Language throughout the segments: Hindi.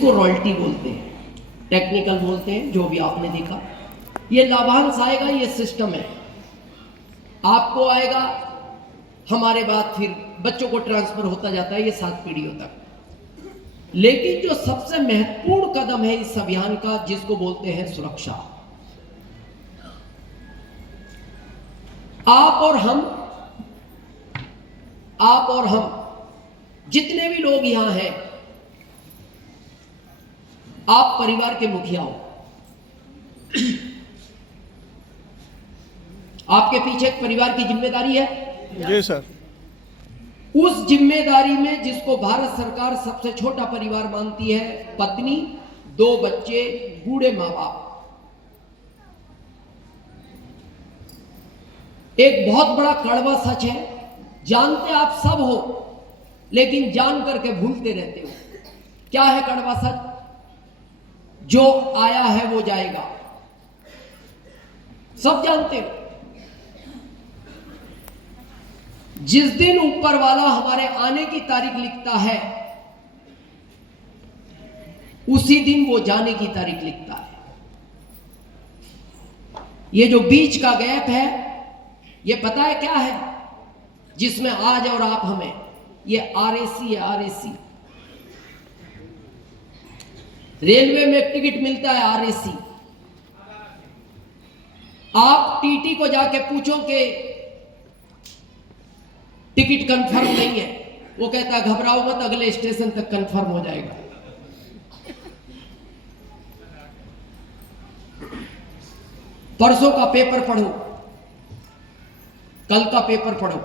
इसको रॉयल्टी बोलते हैं, टेक्निकल बोलते हैं, जो भी आपने देखा। ये लाभांश आएगा, ये सिस्टम है, आपको आएगा, हमारे बाद फिर बच्चों को ट्रांसफर होता जाता है, ये 7 पीढ़ियों तक। लेकिन जो सबसे महत्वपूर्ण कदम है इस अभियान का, जिसको बोलते हैं सुरक्षा, आप और हम जितने भी लोग यहां हैं, आप परिवार के मुखिया हो, आपके पीछे एक परिवार की जिम्मेदारी है। जी सर। उस जिम्मेदारी में जिसको भारत सरकार सबसे छोटा परिवार मानती है, पत्नी, 2 बच्चे, बूढ़े मां बाप, एक बहुत बड़ा कड़वा सच है, जानते आप सब हो, लेकिन जान करके भूलते रहते हो। क्या है कड़वा सच? जो आया है वो जाएगा, सब जानते हो। जिस दिन ऊपर वाला हमारे आने की तारीख लिखता है, उसी दिन वो जाने की तारीख लिखता है। ये जो बीच का गैप है, ये पता है क्या है? जिसमें आज और आप हमें, ये RAC है, RAC। रेलवे में एक टिकट मिलता है RAC। आप TT को जाके पूछो कि टिकट कंफर्म नहीं है, वो कहता है घबराओ मत, अगले स्टेशन तक कंफर्म हो जाएगा। परसों का पेपर पढ़ो, कल का पेपर पढ़ो,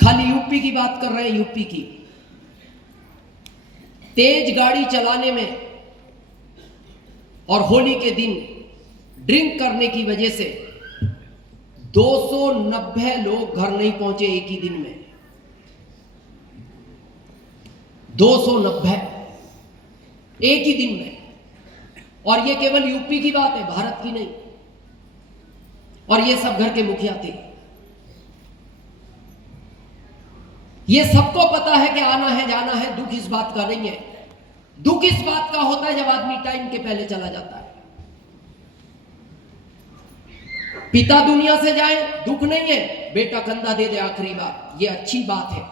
खाली यूपी की बात कर रहे हैं, यूपी की। तेज गाड़ी चलाने में और होली के दिन ड्रिंक करने की वजह से 290 लोग घर नहीं पहुंचे एक ही दिन में। 290 एक ही दिन में। और ये केवल यूपी की बात है, भारत की नहीं। और ये सब घर के मुखिया थे। ये सबको पता है कि आना है जाना है। दुख इस बात का नहीं है, दुख इस बात का होता है जब आदमी टाइम के पहले चला जाता है। पिता दुनिया से जाए, दुख नहीं है, बेटा कंधा दे दे आखिरी बार, ये अच्छी बात है,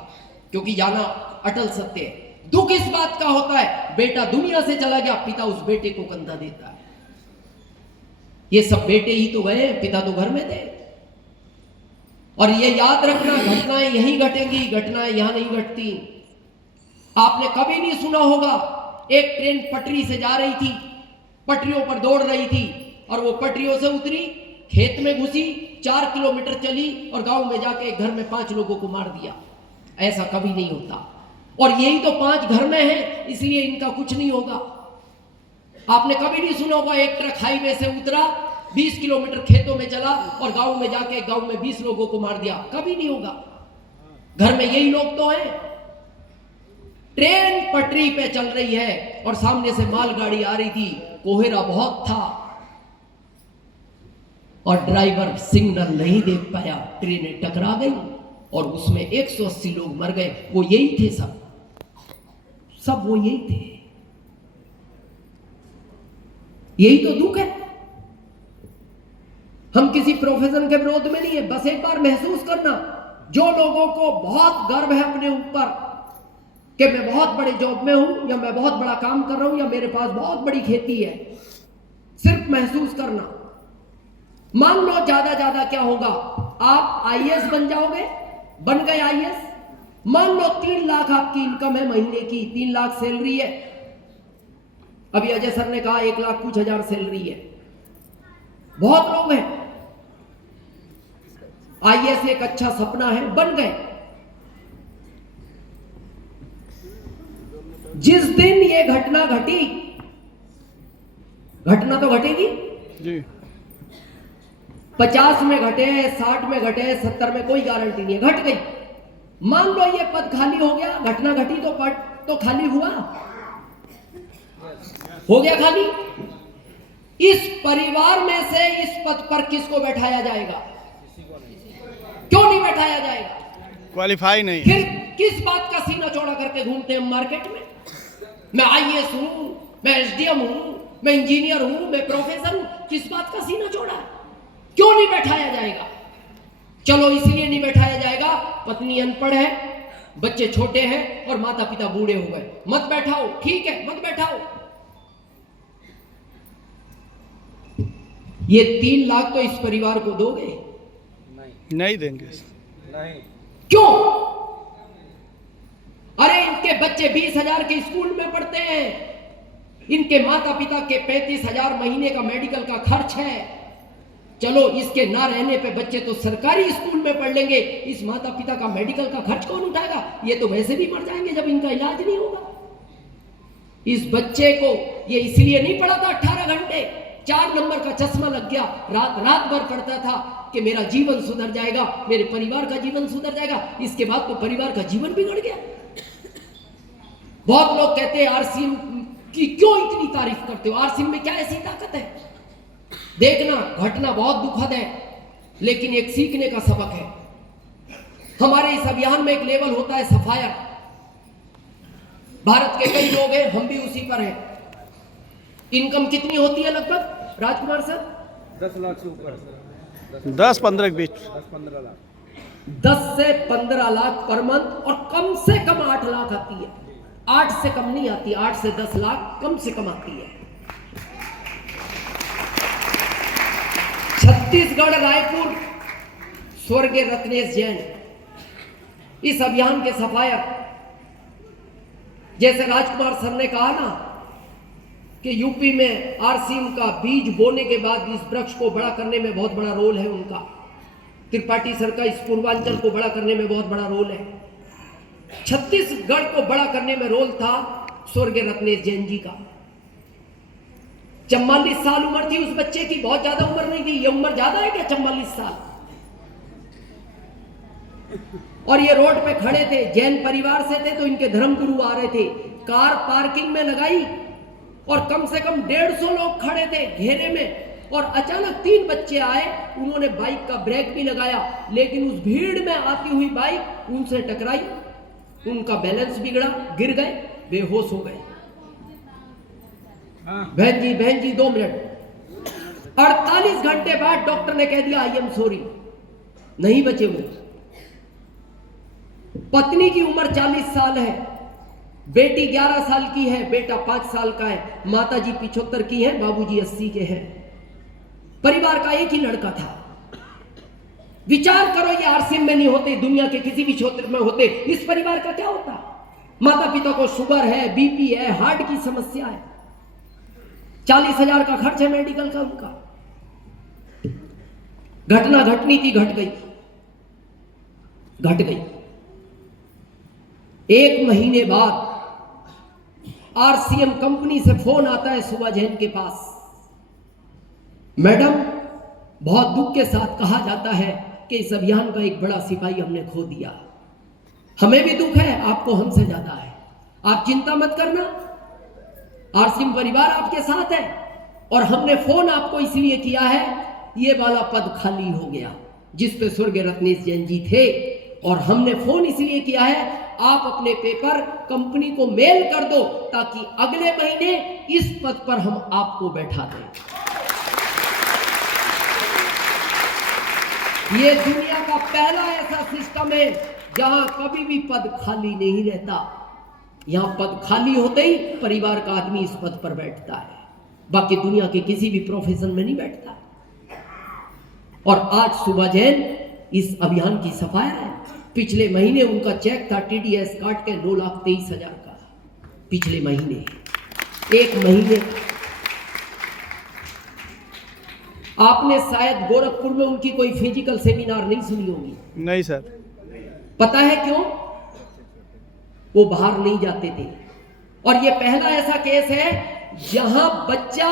क्योंकि जाना अटल सत्य है। दुख इस बात का होता है बेटा दुनिया से चला गया, पिता उस बेटे को कंधा देता है। ये सब बेटे ही तो गए, पिता तो घर में थे। और ये याद रखना, घटनाएं यहीं घटेंगी, घटनाएं यहां नहीं घटती। आपने कभी नहीं सुना होगा एक ट्रेन पटरी से जा रही थी, पटरियों पर दौड़ रही थी, और वो पटरियों से उतरी, खेत में घुसी, 4 किलोमीटर चली और गांव में जाके एक घर में 5 लोगों को मार दिया। ऐसा कभी नहीं होता। और यही तो 5 घर में है, इसलिए इनका कुछ नहीं होगा। आपने कभी नहीं सुना होगा एक ट्रक हाईवे से उतरा, 20 किलोमीटर खेतों में चला और गांव में जाके गांव में 20 लोगों को मार दिया। कभी नहीं होगा। घर में यही लोग तो हैं। ट्रेन पटरी पे चल रही है और सामने से मालगाड़ी आ रही थी, कोहरा बहुत था और ड्राइवर सिग्नल नहीं देख पाया, ट्रेनें टकरा गई और उसमें 180 लोग मर गए। वो यही थे, सब वो यही थे। यही तो दुख है। हम किसी प्रोफेशन के विरोध में नहीं है, बस एक बार महसूस करना, जो लोगों को बहुत गर्व है अपने ऊपर कि मैं बहुत बड़े जॉब में हूं, या मैं बहुत बड़ा काम कर रहा हूं, या मेरे पास बहुत बड़ी खेती है, सिर्फ महसूस करना। मान लो ज्यादा क्या होगा, आप IAS बन जाओगे, बन गए IAS। मान लो 3 लाख आपकी इनकम है महीने की, 3 लाख सैलरी है। अभी अजय सर ने कहा 1 लाख कुछ हजार सैलरी है। बहुत लोग हैं। IAS एक अच्छा सपना है, बन गए। जिस दिन ये घटना घटी, घटना तो घटेगी जी। 50 में घटे, 60 में घटे, 70 में कोई गारंटी नहीं है, घट गई। मान लो ये पद खाली हो गया, घटना घटी तो पद तो खाली हुआ, हो गया खाली। इस परिवार में से इस पद पर किसको बैठाया जाएगा? क्यों नहीं बैठाया जाएगा? क्वालिफाई नहीं। फिर किस बात का सीना चौड़ा करके घूमते हैं मार्केट में? मैं आईएएस हूं, मैं एसडीएम हूं, मैं इंजीनियर हूं, मैं प्रोफेसर हूं, किस बात का सीना चौड़ा? क्यों नहीं बैठाया जाएगा? चलो इसलिए नहीं बैठाया जाएगा, पत्नी अनपढ़ है, बच्चे छोटे हैं और माता पिता बूढ़े हो गए, मत बैठाओ, ठीक है मत बैठाओ। ये 3 लाख तो इस परिवार को दोगे? नहीं देंगे। नहीं। क्यों? अरे इनके बच्चे 20,000 के स्कूल में पढ़ते हैं, इनके माता पिता के 35,000 महीने का मेडिकल का खर्च है। चलो इसके ना रहने पे बच्चे तो सरकारी स्कूल में पढ़ लेंगे, इस माता पिता का मेडिकल का खर्च कौन उठाएगा? ये तो वैसे भी मर जाएंगे जब इनका इलाज नहीं होगा। इस बच्चे को ये इसलिए नहीं पढ़ा था 18 घंटे, 4 नंबर का चश्मा लग गया, रात भर पढ़ता था कि मेरा जीवन सुधर जाएगा, मेरे परिवार का जीवन सुधर जाएगा। इसके बाद तो परिवार का जीवन बिगड़ गया। बहुत लोग कहते हैं आरसीएम की क्यों इतनी तारीफ करते हो? आरसीएम में क्या ऐसी ताकत है? देखना, घटना बहुत दुखद है, लेकिन एक सीखने का सबक है। हमारे इस अभियान में एक लेवल होता है सफायर। भारत के कई लोग हैं, हम भी उसी पर हैं। इनकम कितनी होती है लगभग राजकुमार सर? 10 लाख से ऊपर, 10-15 के बीच, 10-15 लाख, 10 से 15 लाख पर मंथ, और कम से कम 8 लाख आती है। 8 से कम नहीं आती, 8 से 10 लाख कम से कम आती है। छत्तीसगढ़ रायपुर स्वर्गीय रत्नेश जैन इस अभियान के सफायर। जैसे राजकुमार सर ने कहा ना कि यूपी में आरसीएम का बीज बोने के बाद इस वृक्ष को बड़ा करने में बहुत बड़ा रोल है उनका। त्रिपाठी सर का इस पूर्वांचल को बड़ा करने में बहुत बड़ा रोल है। छत्तीसगढ़ को बड़ा करने में रोल था स्वर्गीय रत्नेश जैन जी का। 44 साल उम्र थी उस बच्चे की, बहुत ज्यादा उम्र नहीं थी। ये उम्र ज्यादा है क्या 44 साल? और ये रोड पे खड़े थे, जैन परिवार से थे, तो इनके धर्मगुरु आ रहे थे। कार पार्किंग में लगाई और कम से कम 150 लोग खड़े थे घेरे में, और अचानक 3 बच्चे आए। उन्होंने बाइक का ब्रेक भी लगाया, लेकिन उस भीड़ में आती हुई बाइक उनसे टकराई, उनका बैलेंस बिगड़ा, गिर गए, बेहोश हो गए। बहन जी 2 मिनट। 48 घंटे बाद डॉक्टर ने कह दिया आई एम सॉरी, नहीं बचे वो। पत्नी की उम्र 40 साल है, बेटी 11 साल की है, बेटा 5 साल का है, माता जी 75 की है, बाबूजी 80 के हैं। परिवार का एक ही लड़का था। विचार करो, ये आरसीएम में नहीं होते, दुनिया के किसी भी क्षेत्र में होते, इस परिवार का क्या होता? माता पिता को शुगर है, बीपी है, हार्ट की समस्या है, 40,000 का खर्च है मेडिकल का उनका। घटना घटनी थी, घट गई। 1 महीने बाद आरसीएम कंपनी से फोन आता है सुबह जैन के पास। मैडम, बहुत दुख के साथ कहा जाता है कि इस अभियान का एक बड़ा सिपाही हमने खो दिया। हमें भी दुख है, आपको हमसे ज्यादा है। आप चिंता मत करना, आरसीएम परिवार आपके साथ है, और हमने फोन आपको इसलिए किया है, ये वाला पद खाली हो गया जिस पे स्वर्गीय रत्नेश जैन जी थे, और हमने फोन इसलिए किया है, आप अपने पेपर कंपनी को मेल कर दो ताकि अगले महीने इस पद पर हम आपको बैठा दें। ये दुनिया का पहला ऐसा सिस्टम है जहां कभी भी पद खाली नहीं रहता। यहां पद खाली होते ही परिवार का आदमी इस पद पर बैठता है, बाकी दुनिया के किसी भी प्रोफेशन में नहीं बैठता। और आज सुबह जैन इस अभियान की सफायर है। पिछले महीने उनका चेक था टीडीएस काट के 2,23,000 का, पिछले महीने, 1 महीने। आपने शायद गोरखपुर में उनकी कोई फिजिकल सेमिनार नहीं सुनी होगी। नहीं सर। पता है क्यों? वो बाहर नहीं जाते थे। और ये पहला ऐसा केस है जहां बच्चा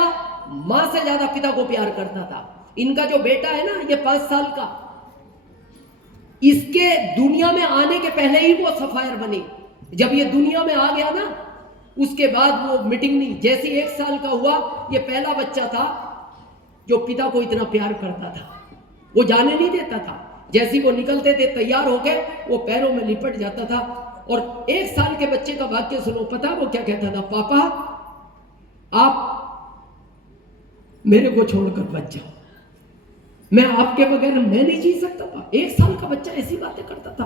मां से ज्यादा पिता को प्यार करता था। इनका जो बेटा है ना, ये 5 साल का, इसके दुनिया में आने के पहले ही वो सफायर बने। जब ये दुनिया में आ गया ना, उसके बाद वो मीटिंग नहीं। जैसे 1 साल का हुआ, ये पहला बच्चा था जो पिता को इतना प्यार करता था, वो जाने नहीं देता था। जैसे वो निकलते थे तैयार होके, वो पैरों में लिपट जाता था, और 1 साल के बच्चे का वाक्य सुनो, पता वो क्या कहता था? पापा आप मेरे को छोड़कर बच जाओ, मैं आपके बगैर मैं नहीं जी सकता था। 1 साल का बच्चा ऐसी बातें करता था।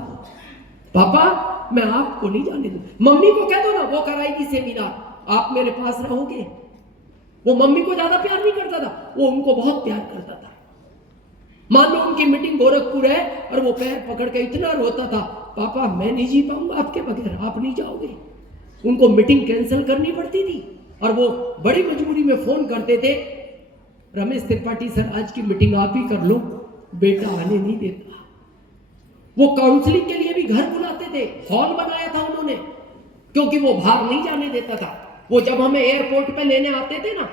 पापा मैं आपको नहीं जाने दूं। मम्मी को कह दो ना, वो कराएगी सेमिनार, आप मेरे पास रहोगे। वो मम्मी को ज्यादा प्यार नहीं करता था, वो उनको बहुत प्यार करता था। मान लो उनकी मीटिंग गोरखपुर है और वो पैर पकड़ के इतना रोता था, पापा मैं नहीं जी पाऊंगा आपके बगैर, आप नहीं जाओगे। उनको मीटिंग कैंसिल करनी पड़ती थी और वो बड़ी मजबूरी में फोन करते थे, रमेश त्रिपाठी सर आज की मीटिंग आप ही कर लो, बेटा आने नहीं देता। वो काउंसलिंग के लिए भी घर बुलाते थे, हॉल बनाया था उन्होंने, क्योंकि वो बाहर नहीं जाने देता था। वो जब हमें एयरपोर्ट पे लेने आते थे ना,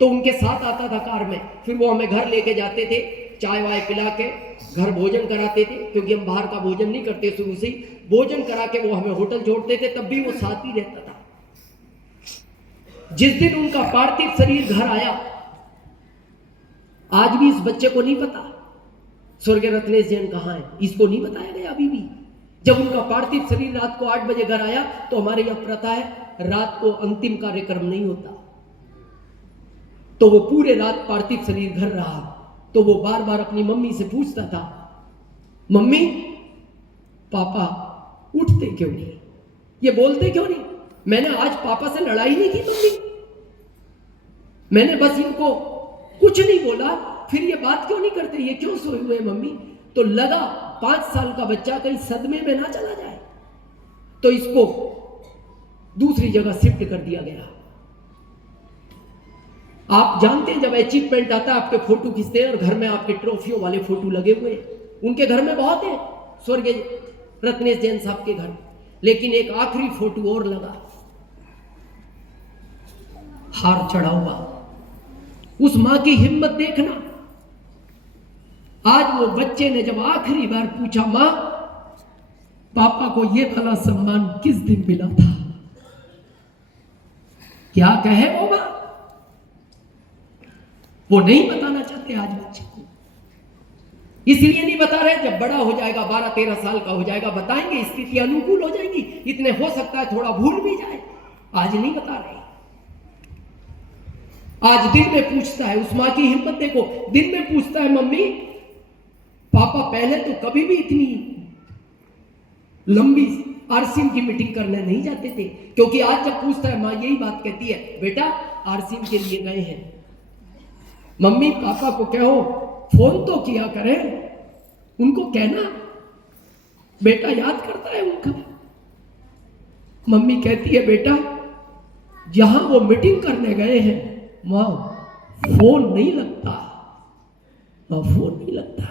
तो उनके साथ आता था कार में, फिर वो हमें घर लेके जाते थे, चाय वाय पिला के घर भोजन कराते थे, क्योंकि हम बाहर का भोजन नहीं करते शुरू से ही। भोजन करा के वो हमें होटल छोड़ते थे, तब भी वो साथ ही रहता था। जिस दिन उनका पार्थिव शरीर घर आया, आज भी इस बच्चे को नहीं पता स्वर्गीय रत्नेश जैन कहाँ है, इसको नहीं बताया गया अभी भी। जब उनका पार्थिव शरीर रात को 8 बजे घर आया, तो हमारे यहाँ प्रथा है रात को अंतिम कार्यक्रम नहीं होता, तो वो पूरे रात पार्थिव शरीर घर रहा। तो वो बार बार अपनी मम्मी से पूछता था, मम्मी पापा उठते क्यों नहीं, ये बोलते क्यों नहीं? मैंने आज पापा से लड़ाई नहीं की मम्मी, मैंने बस इनको कुछ नहीं बोला, फिर ये बात क्यों नहीं करते, ये क्यों सोए हुए मम्मी? तो लगा 5 साल का बच्चा कहीं सदमे में ना चला जाए, तो इसको दूसरी जगह शिफ्ट कर दिया गया। आप जानते हैं जब अचीवमेंट आता है, आपके फोटो खींचते हैं और घर में आपके ट्रॉफियों वाले फोटो लगे हुए हैं। उनके घर में बहुत है स्वर्गीय रत्नेश जैन साहब के घर, लेकिन एक आखिरी फोटो और लगा, हार चढ़ा हुआ। उस मां की हिम्मत देखना। आज वो बच्चे ने जब आखिरी बार पूछा, मां पापा को ये भला सम्मान किस दिन मिला था, क्या कहे वो मां? वो नहीं बताना चाहते आज बच्चे को, इसलिए नहीं बता रहे। जब बड़ा हो जाएगा, 12-13 साल का हो जाएगा, बताएंगे, स्थिति अनुकूल हो जाएगी, इतने हो सकता है थोड़ा भूल भी जाए, आज नहीं बता रहे। आज दिल में पूछता है, उस मां की हिम्मत देखो, दिल में पूछता है, मम्मी पापा पहले तो कभी भी इतनी लंबी आरसीएम की मीटिंग करने नहीं जाते थे, क्योंकि आज जब पूछता है, मां यही बात कहती है, बेटा आरसीएम के लिए गए हैं, मम्मी पापा को कहो फोन तो किया करें, उनको कहना, बेटा याद करता है उनका। मम्मी कहती है, बेटा जहां वो मीटिंग करने गए हैं वहां फोन नहीं लगता, वहां फोन नहीं लगता।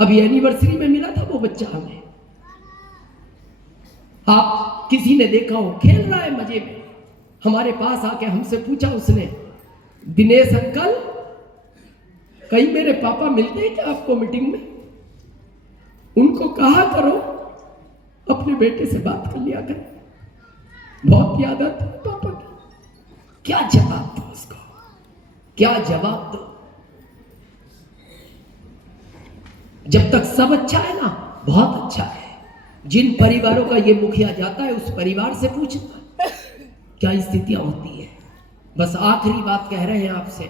अभी एनिवर्सरी में मिला था वो बच्चा हमें, आप किसी ने देखा हो खेल रहा है मजे में, हमारे पास आके हमसे पूछा उसने, दिनेश अंकल कहीं मेरे पापा मिलते हैं क्या आपको मीटिंग में? उनको कहा करो अपने बेटे से बात कर लिया कर, बहुत याद आती है पापा की। क्या जवाब दो उसको, क्या जवाब दो? जब तक सब अच्छा है ना, बहुत अच्छा है। जिन परिवारों का ये मुखिया जाता है, उस परिवार से पूछना क्या स्थितियां होती है। बस आखिरी बात कह रहे हैं आपसे,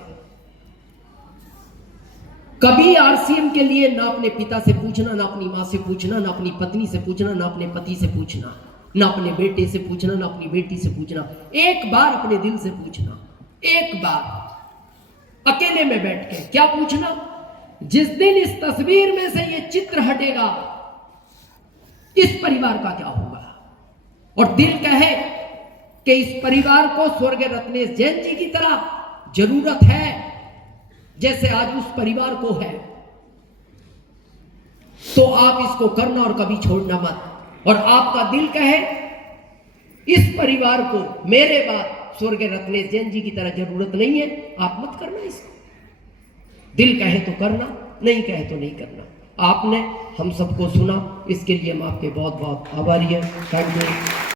कभी आरसीएम के लिए ना अपने पिता से पूछना, ना अपनी मां से पूछना, ना अपनी पत्नी से पूछना, ना अपने पति से पूछना, ना अपने बेटे से पूछना, ना अपनी बेटी से पूछना। एक बार अपने दिल से पूछना, एक बार अकेले में बैठ के। क्या पूछना? जिस दिन इस तस्वीर में से ये चित्र हटेगा, इस परिवार का क्या होगा? और दिल कहे कि इस परिवार को स्वर्गीय रत्नेश जैन जी की तरह जरूरत है, जैसे आज उस परिवार को है, तो आप इसको करना और कभी छोड़ना मत। और आपका दिल कहे इस परिवार को मेरे बाद स्वर्गीय रत्नेश जैन जी की तरह जरूरत नहीं है, आप मत करना इसको। दिल कहे तो करना, नहीं कहे तो नहीं करना। आपने हम सबको सुना, इसके लिए हम आपके बहुत बहुत आभारी हैं। Thank you.